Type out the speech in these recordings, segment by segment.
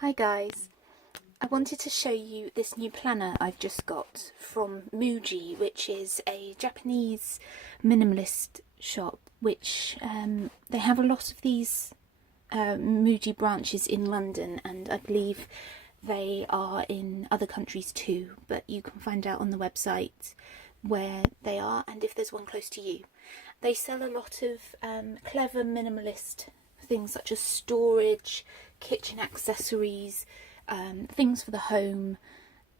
Hi guys, I wanted to show you this new planner I've just got from Muji, which is a Japanese minimalist shop, which they have a lot of these Muji branches in London, and I believe they are in other countries too, but you can find out on the website where they are and if there's one close to you. They sell a lot of clever minimalist things such as storage, kitchen accessories, things for the home,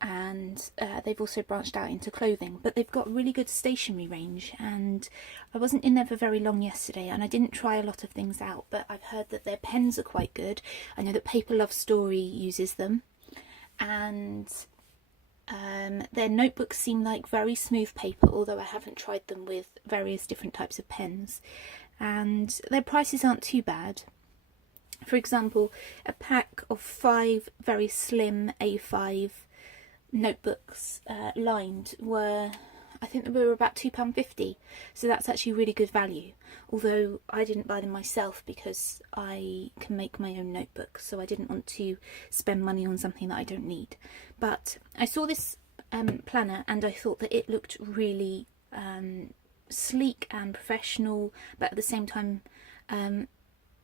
and they've also branched out into clothing, but they've got a really good stationery range. And I wasn't in there for very long yesterday and I didn't try a lot of things out, but I've heard that their pens are quite good. I know that Paper Love Story uses them, and their notebooks seem like very smooth paper, although I haven't tried them with various different types of pens, and their prices aren't too bad. For example, a pack of 5 very slim A5 notebooks lined I think they were about £2.50, so that's actually really good value, although I didn't buy them myself because I can make my own notebook, so I didn't want to spend money on something that I don't need. But I saw this planner and I thought that it looked really sleek and professional, but at the same time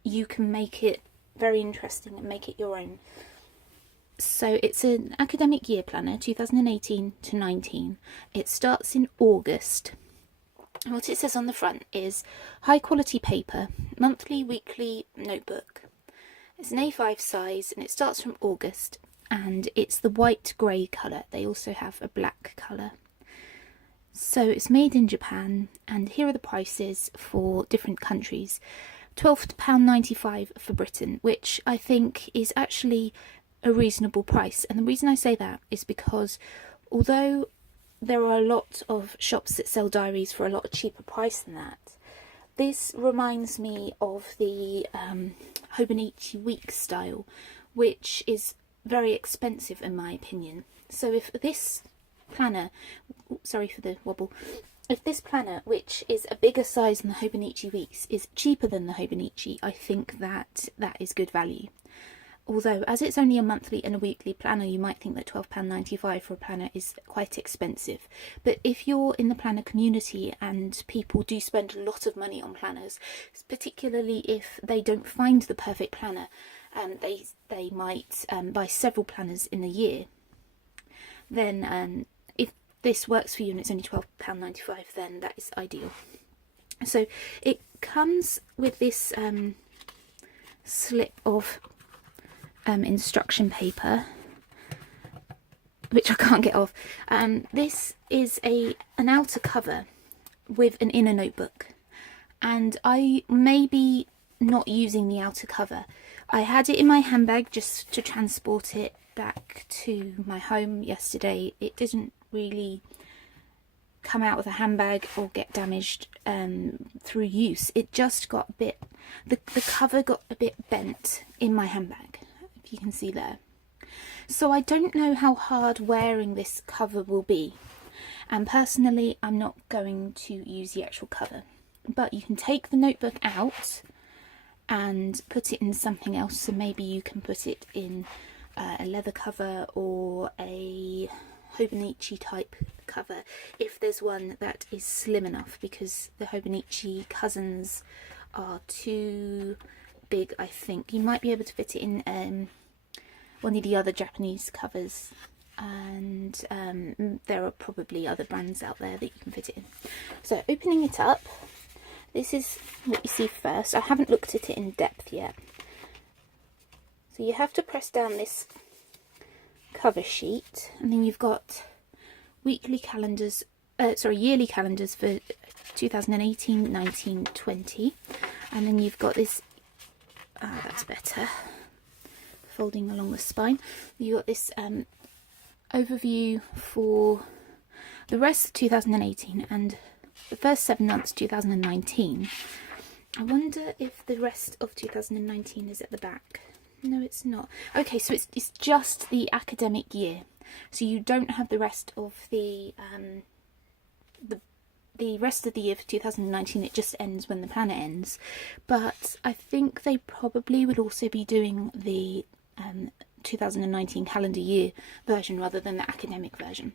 you can make it very interesting and make it your own. So it's an academic year planner, 2018 to 19. It starts in August. And what it says on the front is high quality paper, monthly, weekly notebook. It's an A5 size and it starts from August, and it's the white grey colour. They also have a black colour. So it's made in Japan, and here are the prices for different countries. £12.95 for Britain, which I think is actually a reasonable price. And the reason I say that is because although there are a lot of shops that sell diaries for a lot cheaper price than that, this reminds me of the Hobonichi Weeks style, which is very expensive in my opinion. So if this planner, sorry for the wobble, if this planner, which is a bigger size than the Hobonichi Weeks, is cheaper than the Hobonichi, I think that is good value. Although, as it's only a monthly and a weekly planner, you might think that £12.95 for a planner is quite expensive. But if you're in the planner community, and people do spend a lot of money on planners, particularly if they don't find the perfect planner, they might buy several planners in a year, then if this works for you and it's only £12.95, then that is ideal. So it comes with this slip of instruction paper, which I can't get off. This is an outer cover with an inner notebook, and I may be not using the outer cover. I had it in my handbag just to transport it back to my home yesterday. It didn't really come out of the handbag or get damaged through use. It just got a bit, the cover got a bit bent in my handbag, if you can see there. So I don't know how hard wearing this cover will be, and personally I'm not going to use the actual cover, but you can take the notebook out and put it in something else. So maybe you can put it in a leather cover or a Hobonichi type cover, if there's one that is slim enough, because the Hobonichi cousins are too big. I think you might be able to fit it in one of the other Japanese covers, and there are probably other brands out there that you can fit it in. So opening it up, this is what you see first. I haven't looked at it in depth yet. So you have to press down this cover sheet, and then you've got yearly calendars for 2018, 19, 20, and then you've got this, that's better, folding along the spine. You've got this overview for the rest of 2018 and the first 7 months 2019. I wonder if the rest of 2019 is at the back. No, it's not. Okay, so it's just the academic year, so you don't have the rest of the rest of the year for 2019. It just ends when the planner ends. But I think they probably would also be doing the 2019 calendar year version rather than the academic version.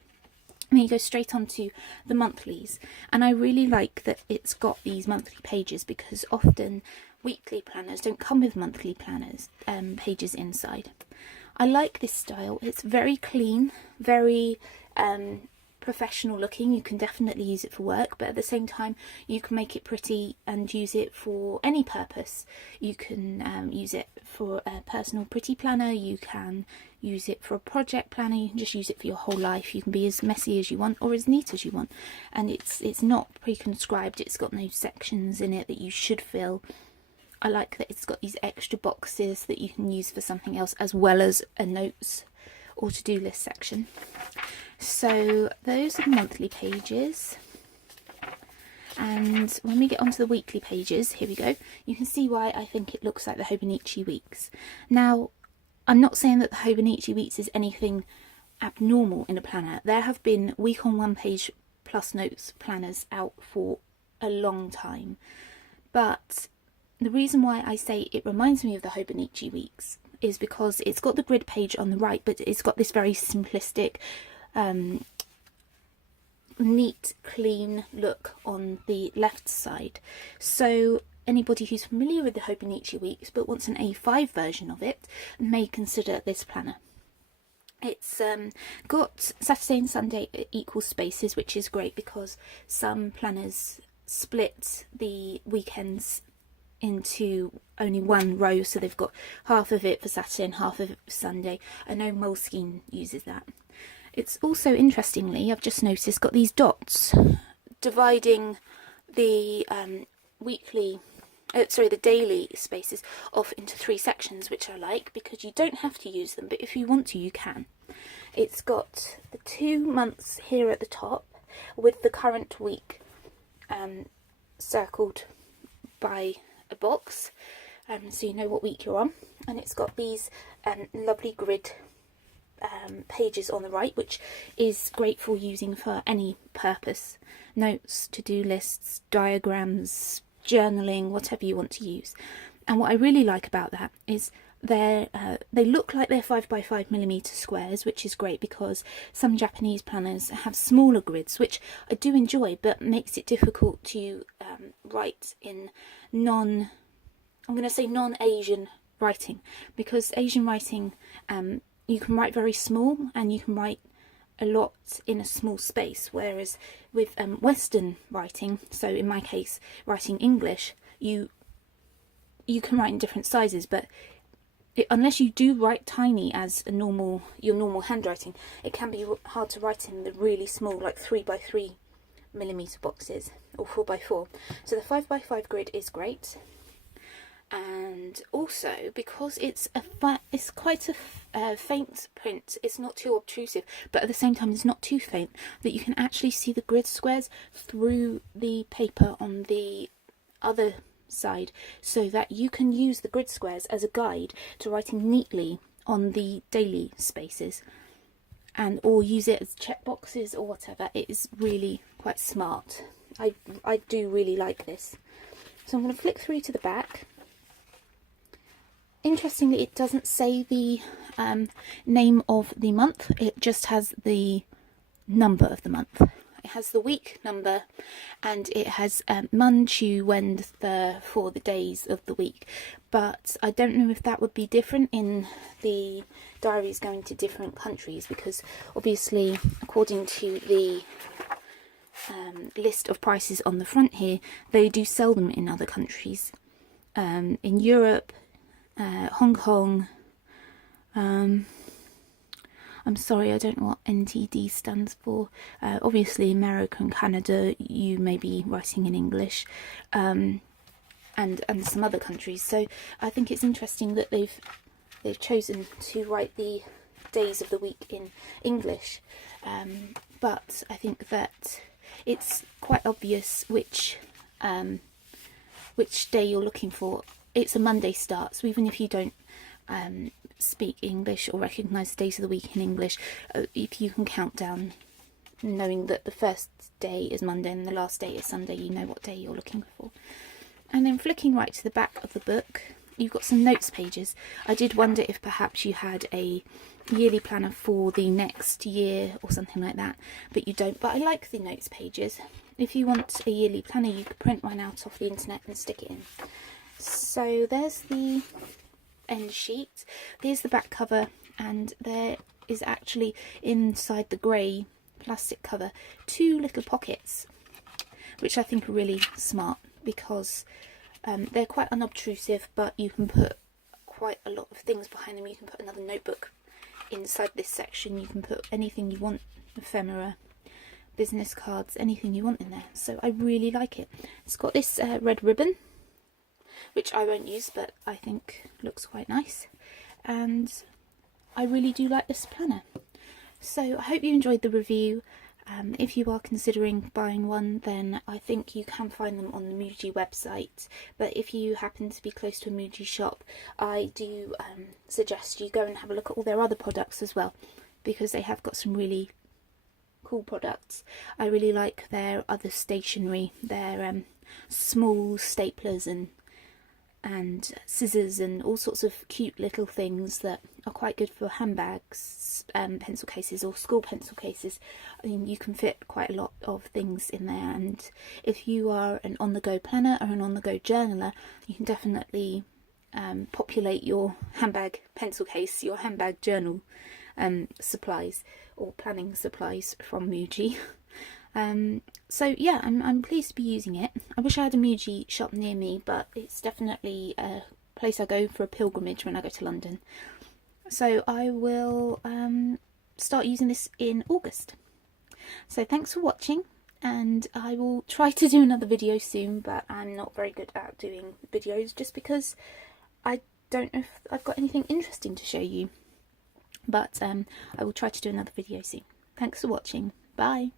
And then you go straight on to the monthlies, and I really like that it's got these monthly pages, because often weekly planners don't come with monthly planners pages inside. I like this style. It's very clean, very professional looking. You can definitely use it for work, but at the same time you can make it pretty and use it for any purpose. You can use it for a personal pretty planner, you can use it for a project planner, you can just use it for your whole life. You can be as messy as you want or as neat as you want, and it's not pre-conscribed. It's got no sections in it that you should fill. I like that it's got these extra boxes that you can use for something else, as well as a notes or to-do list section. So those are the monthly pages, and when we get onto the weekly pages, here we go, you can see why I think it looks like the Hobonichi Weeks. Now, I'm not saying that the Hobonichi Weeks is anything abnormal in a planner. There have been week on one page plus notes planners out for a long time, but the reason why I say it reminds me of the Hobonichi Weeks is because it's got the grid page on the right, but it's got this very simplistic, neat, clean look on the left side. So anybody who's familiar with the Hobonichi Weeks but wants an A5 version of it may consider this planner. It's got Saturday and Sunday equal spaces, which is great because some planners split the weekends into only one row, so they've got half of it for Saturday and half of it for Sunday. I know Moleskine uses that. It's also, interestingly, I've just noticed, got these dots dividing the the daily spaces off into 3 sections, which I like because you don't have to use them, but if you want to, you can. It's got the 2 months here at the top with the current week circled by a box, so you know what week you're on, and it's got these lovely grid pages on the right, which is great for using for any purpose: notes, to-do lists, diagrams, journaling, whatever you want to use. And what I really like about that is they look like they're 5x5mm squares, which is great because some Japanese planners have smaller grids, which I do enjoy, but makes it difficult to write in non-Asian writing, because Asian writing, you can write very small and you can write a lot in a small space, whereas with Western writing, so in my case writing English, you can write in different sizes, but unless you do write tiny as your normal handwriting, it can be hard to write in the really small, like 3x3mm boxes or 4x4. So the 5x5 grid is great. And also because it's quite a faint print, it's not too obtrusive, but at the same time it's not too faint, that you can actually see the grid squares through the paper on the other side, so that you can use the grid squares as a guide to writing neatly on the daily spaces, and or use it as check boxes or whatever. It is really quite smart. I do really like this. So I'm going to flick through to the back. Interestingly, it doesn't say the name of the month, it just has the number of the month. It has the week number, and it has Mon, Chu, Wen, for the days of the week. But I don't know if that would be different in the diaries going to different countries, because obviously according to the list of prices on the front here, they do sell them in other countries. In Europe, Hong Kong, I'm sorry, I don't know what NTD stands for. Obviously America and Canada, you may be writing in English, and some other countries. So I think it's interesting that they've chosen to write the days of the week in English, but I think that it's quite obvious which day you're looking for. It's a Monday start, so even if you don't speak English or recognise the days of the week in English, if you can count down knowing that the first day is Monday and the last day is Sunday, you know what day you're looking for. And then flicking right to the back of the book, you've got some notes pages. I did wonder if perhaps you had a yearly planner for the next year or something like that, but you don't. But I like the notes pages. If you want a yearly planner, you could print one out off the internet and stick it in. So there's the end sheet. Here's the back cover, and there is actually inside the grey plastic cover 2 little pockets, which I think are really smart because they're quite unobtrusive, but you can put quite a lot of things behind them. You can put another notebook inside this section. You can put anything you want, ephemera, business cards, anything you want in there. So I really like it. It's got this red ribbon, which I won't use, but I think looks quite nice, and I really do like this planner. So I hope you enjoyed the review. If you are considering buying one, then I think you can find them on the Muji website, but if you happen to be close to a Muji shop, I do suggest you go and have a look at all their other products as well, because they have got some really cool products. I really like their other stationery, their small staplers and scissors and all sorts of cute little things that are quite good for handbags, pencil cases or school pencil cases. I mean, you can fit quite a lot of things in there, and if you are an on-the-go planner or an on-the-go journaler, you can definitely populate your handbag pencil case, your handbag journal supplies or planning supplies from Muji. So yeah, I'm pleased to be using it. I wish I had a Muji shop near me, but it's definitely a place I go for a pilgrimage when I go to London. So I will start using this in August. So thanks for watching, and I will try to do another video soon, but I'm not very good at doing videos just because I don't know if I've got anything interesting to show you. But I will try to do another video soon. Thanks for watching. Bye.